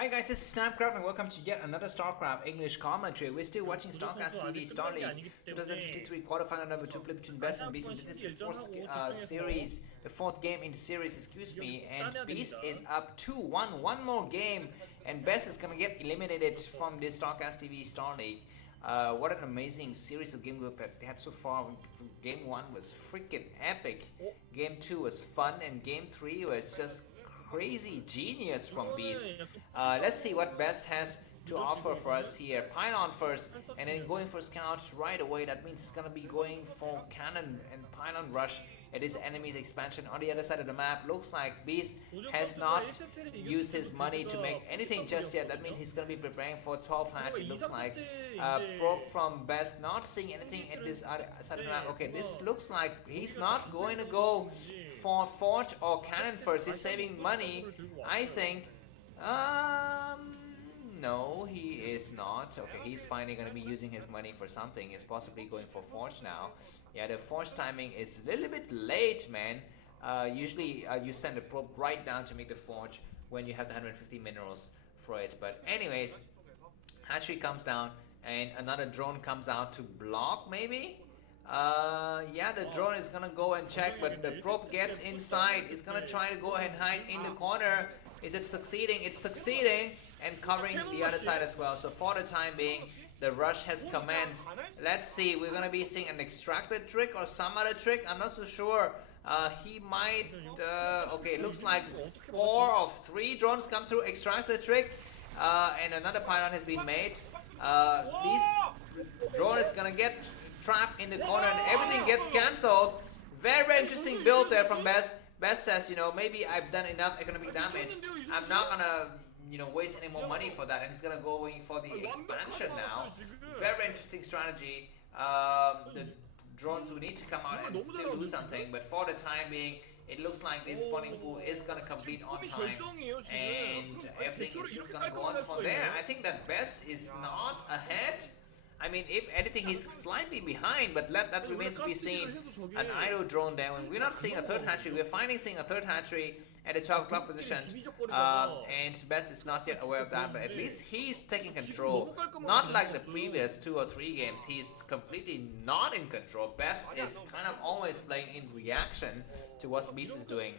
Hi guys, this is Starcraft and welcome to yet another Starcraft English commentary. We're still watching Starcraft TV Star League 2053 quarterfinal number 2 play between Best and Beast. And this is the fourth game in the series, excuse me. And Beast is up 2-1, one more game. And Best is gonna get eliminated from this Starcraft TV Star League. What an amazing series of games we've had so far. Game 1 was freaking epic. Game 2 was fun and Game 3 was just crazy genius from Beast. Let's see what Best has to offer for us here. Pylon first, and then going for Scouts right away. That means it's gonna be going for Cannon and Pylon Rush at his enemy's expansion on the other side of the map. Looks like Beast has not used his money to make anything just yet. That means he's gonna be preparing for 12 hatch. It looks like probe from Best, not seeing anything at this other side of the map. Okay, this looks like he's not going to go for Forge or Cannon first. He's saving money, I think. No, he is not. Okay, he's finally going to be using his money for something. He's possibly going for Forge now. Yeah, the Forge timing is a little bit late, man. Usually you send a probe right down to make the Forge when you have the 150 minerals for it. But anyways, hatchery comes down and another drone comes out to block maybe? Yeah, the drone is gonna go and check, but the probe gets inside. It's gonna try to go ahead and hide in the corner. Is it succeeding? It's succeeding and covering the other side as well. So for the time being, the rush has commenced. Let's see, we're gonna be seeing an extracted trick or some other trick. I'm not so sure. He might, okay, it looks like 4 of 3 drones come through, extract the trick, and another pylon has been made. These drone is gonna get trapped in the corner and everything gets cancelled. Very, very interesting build there from Best. Best says, you know, maybe I've done enough economic damage. I'm not gonna, you know, waste any more money for that, and he's gonna go in for the expansion now. Very interesting strategy. The drones will need to come out and still do something, but for the time being, it looks like this spawning pool is gonna complete on time, and everything is just gonna go on from there. I think that Best is not ahead. I mean, if anything, he's slightly behind, but that remains to be seen. An idle drone there. When we're not seeing a third hatchery, we're finally seeing a third hatchery at the 12 o'clock position. And Best is not yet aware of that, but at least he's taking control. Not like the previous 2 or 3 games. He's completely not in control. Best is kind of always playing in reaction to what Beast is doing.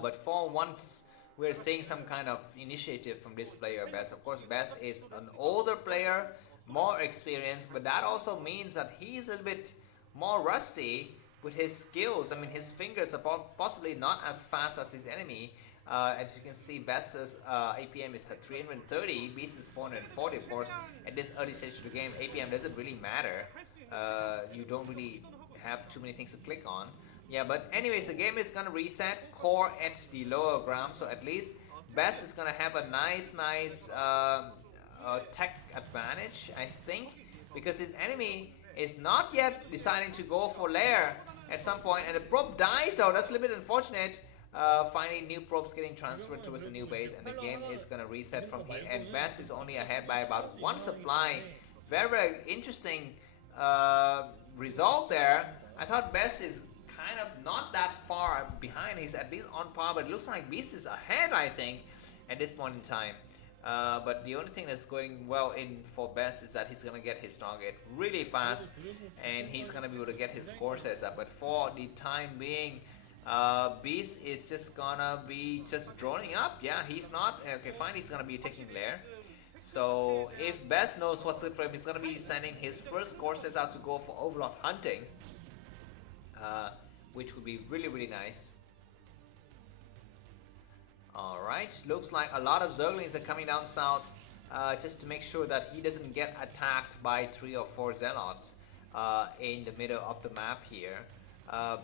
But for once, we're seeing some kind of initiative from this player, Best. Of course, Best is an older player, more experienced, but that also means that he's a little bit more rusty with his skills. I mean, his fingers are possibly not as fast as his enemy. As you can see, Best's APM is at 330, Beast is 440, of course. At this early stage of the game, APM doesn't really matter. You don't really have too many things to click on. Yeah, but anyways, the game is gonna reset core at the lower ground, so at least Best is gonna have a nice tech advantage, I think, because his enemy is not yet deciding to go for lair at some point, and the probe dies though. That's a little bit unfortunate. Finally, new probes getting transferred towards a new base, and the game is gonna reset from here, and Best is only ahead by about 1 supply. Very, very interesting result there. I thought Best is kind of not that far behind. He's at least on par, but it looks like Beast is ahead, I think, at this point in time. But the only thing that's going well in for Best is that he's gonna get his target really fast, and he's gonna be able to get his courses up. But for the time being, Beast is just gonna be just droning up. Yeah, he's not. Okay, fine, he's gonna be taking lair. So if Best knows what's good for him, he's gonna be sending his first courses out to go for overlord hunting, which would be really, really nice. Alright, looks like a lot of Zerglings are coming down south just to make sure that he doesn't get attacked by 3 or 4 Zealots in the middle of the map here.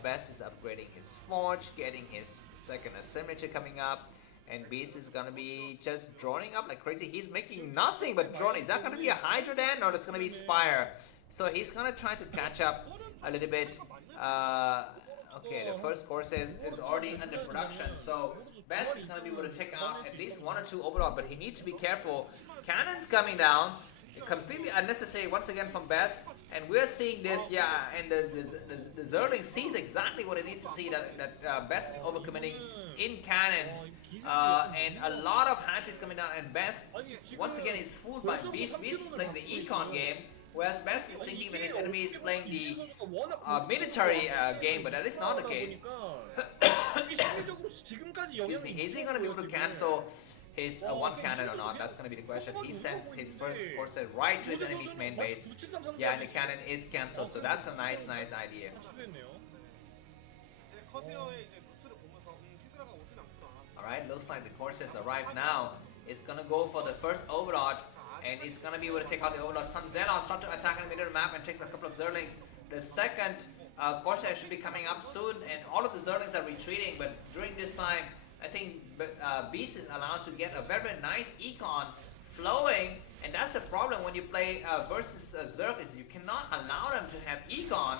Best is upgrading his Forge, getting his second Assimilator coming up, and Beast is gonna be just droning up like crazy. He's making nothing but drone. Is that gonna be a Hydra then, or it's gonna be Spire? So he's gonna try to catch up a little bit. Okay, the first course is already under production, so Best is going to be able to take out at least 1 or 2 overall, but he needs to be careful. Cannon's coming down, completely unnecessary once again from Best. And we're seeing this, yeah, and the Zerling sees exactly what it needs to see, that Best is overcommitting in cannons, and a lot of hatcheries coming down, and Best, once again, is fooled by Beast. Beast is playing the econ game, whereas Best is thinking that his enemy is playing the military game, but that is not the case. Excuse me, is he going to be able to cancel his one cannon or not? That's going to be the question. He sends his first Corsair right to his enemy's main base. Yeah, and the cannon is cancelled, so that's a nice idea. Alright, looks like the Corsairs arrive now. It's going to go for the first Overlord, and it's going to be able to take out the Overlord. Some Zealots start to attack in the middle of the map and takes a couple of Zerlings. The second Corsair should be coming up soon, and all of the Zerlings are retreating, but during this time, I think Beast is allowed to get a very nice econ flowing, and that's the problem when you play versus Zerg, is you cannot allow them to have econ.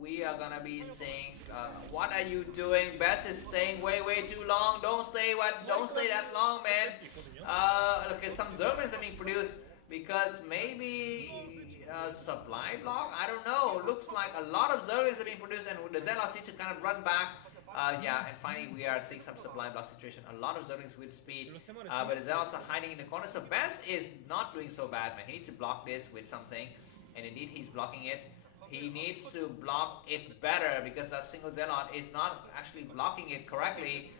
We are gonna be saying, what are you doing? Best is staying way too long. Don't stay that long, man. Okay, some Zerglings are being produced because maybe supply block. I don't know. Looks like a lot of Zerglings are being produced, and the Zealots need to kind of run back. Yeah, and finally we are seeing some supply block situation. A lot of Zerglings with speed, but the Zealots are hiding in the corner. So Best is not doing so bad, man. He needs to block this with something, and indeed he's blocking it. He needs to block it better because that single Zealot is not actually blocking it correctly.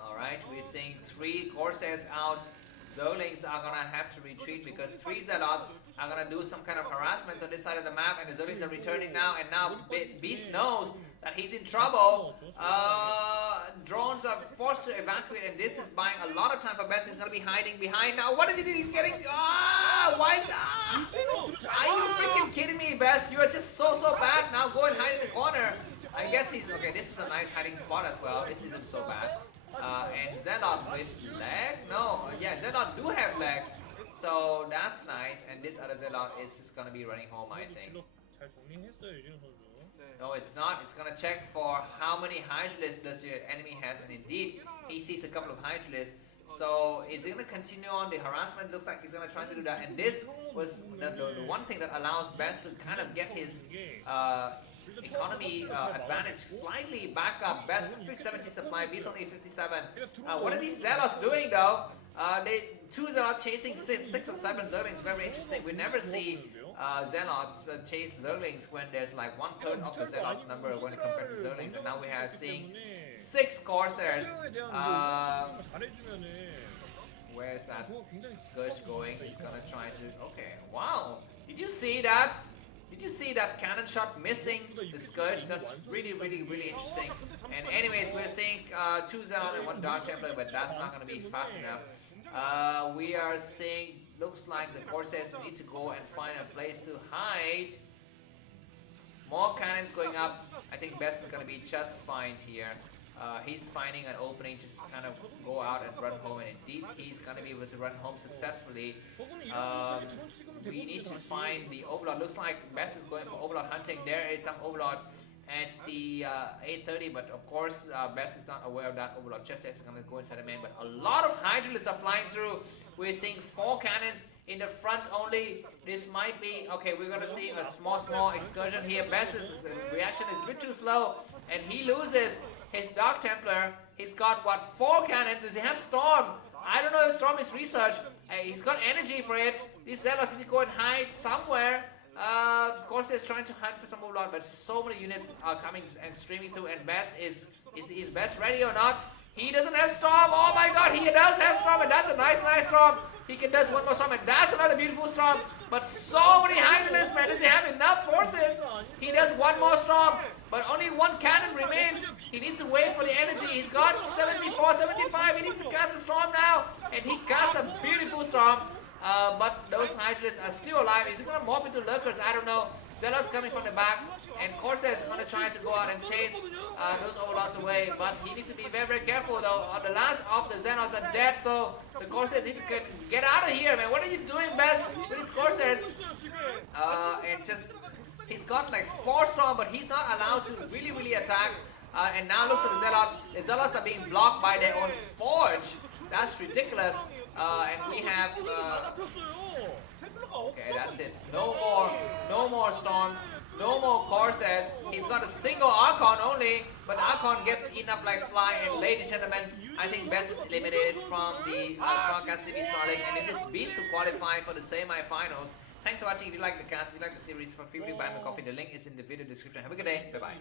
Alright, we're seeing 3 Corsairs out. Zerlings are gonna have to retreat because 3 Zealots are gonna do some kind of harassment on this side of the map, and the Zerlings are returning now, and now Beast knows that he's in trouble. Drones are forced to evacuate, and this is buying a lot of time for Best. He's gonna be hiding behind now. What is he doing? He's getting are you freaking kidding me, Best? You are just so bad. Now go and hide in the corner. I guess he's okay. This is a nice hiding spot as well. This isn't so bad. And Zealot with leg? No, yeah, Zealot do have legs, so that's nice. And this other Zealot is just gonna be running home, I think. No, it's not. It's gonna check for how many Hydralisks does your enemy has, and indeed, he sees a couple of Hydralisks. So is he gonna continue on the harassment? Looks like he's gonna try to do that. And this was the one thing that allows Best to kind of get his economy advantage slightly back up. Best 70 supply, Beast only 57. What are these Zealots doing though? They 2 Zealots chasing 6 or 7 Zerlings. Very interesting. We never see Zealots chase Zerlings when there's like 1/3 of the Zealots number when compared to Zerlings, and now we are seeing 6 Corsairs. Where's that Scourge going? He's gonna try to. Okay, wow. Did you see that? Did you see that cannon shot missing the Scourge? That's really interesting. And anyways, we're seeing 2 Zealot and 1 Dark Templar, but that's not gonna be fast enough. We are seeing, looks like the Corsairs need to go and find a place to hide. More cannons going up. I think Best is gonna be just fine here. He's finding an opening to kind of go out and run home, and indeed he's gonna be able to run home successfully. We need to find the Overlord. Looks like Best is going for Overlord hunting. There is some Overlord at the 8:30, but of course Best is not aware of that. Overlord chest is gonna go inside the main, but a lot of Hydralisks are flying through. We're seeing 4 cannons in the front only. This might be okay. We're gonna see a small excursion here. Best's reaction is a bit too slow, and he loses his Dark Templar. He's got what, 4 cannons? Does he have Storm? I don't know if Storm is research. He's got energy for it. These Zealots need to go and hide somewhere. Of course, he's trying to hunt for some Overlord, but so many units are coming and streaming through. And Best is Best ready or not? He doesn't have Storm. Oh my God, he does have Storm, and that's a nice Storm. He can does one more Storm, and that's another beautiful Storm. But so many Hydralisks, man. Does he have enough forces? He does one more Storm, but only 1 cannon remains. He needs to wait for the energy. He's got 74, 75. He needs to cast a Storm now, and he casts a beautiful Storm. But those Hydralisks are still alive. Is he gonna morph into Lurkers? I don't know. Zealot's coming from the back, and Corsair is gonna try to go out and chase those Overlords away. But he needs to be very careful though. The last of the Zealots are dead, so the Corsairs need to get out of here, man. What are you doing, Best, with his Corsairs? And just he's got like 4 Storm, but he's not allowed to really attack. And now looks at the Zealots. The Zealots are being blocked by their own Forge. That's ridiculous. And we have... okay, that's it. No more storms. No more courses. He's got a single Archon only, but Archon gets eaten up like fly. And ladies and gentlemen, I think Best is eliminated from the Starcraft TV Starlink, and it is Beast who qualify for the semi-finals. Thanks for watching. If you like the cast, if you like the series, for free buy me coffee. The link is in the video description. Have a good day. Bye bye.